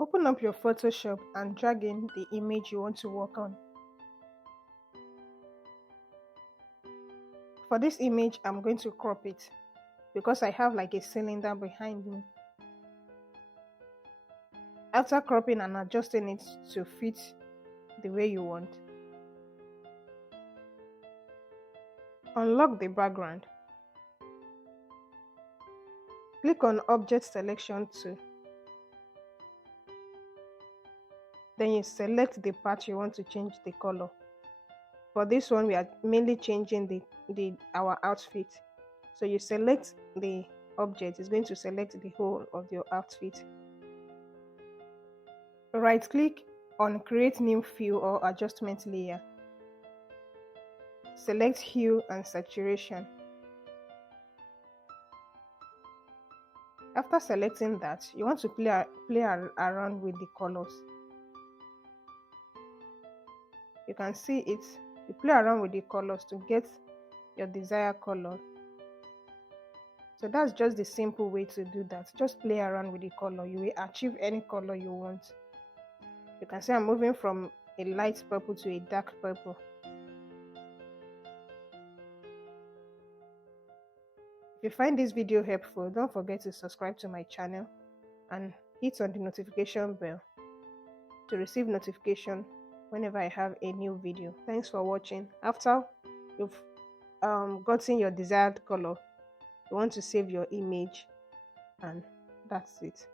Open up your Photoshop and drag in the image you want to work on. For this image, I'm going to crop it because I have like a cylinder behind me. After cropping and adjusting it to fit the way you want, unlock the background. Click on Object Selection tool. Then you select the part you want to change the color. For this one, we are mainly changing our outfit. So you select the object, it's going to select the whole of your outfit. Right click on Create New Fill or Adjustment Layer. Select Hue and Saturation. After selecting that, you want to play around with the colors. You can see it. You play around with the colors to get your desired color. So that's just the simple way to do that. Just play around with the color. You will achieve any color you want. You can see I'm moving from a light purple to a dark purple. If you find this video helpful, don't forget to subscribe to my channel and hit on the notification bell to receive notification whenever I have a new video. Thanks for watching. After you've gotten your desired color, you want to save your image, and that's it.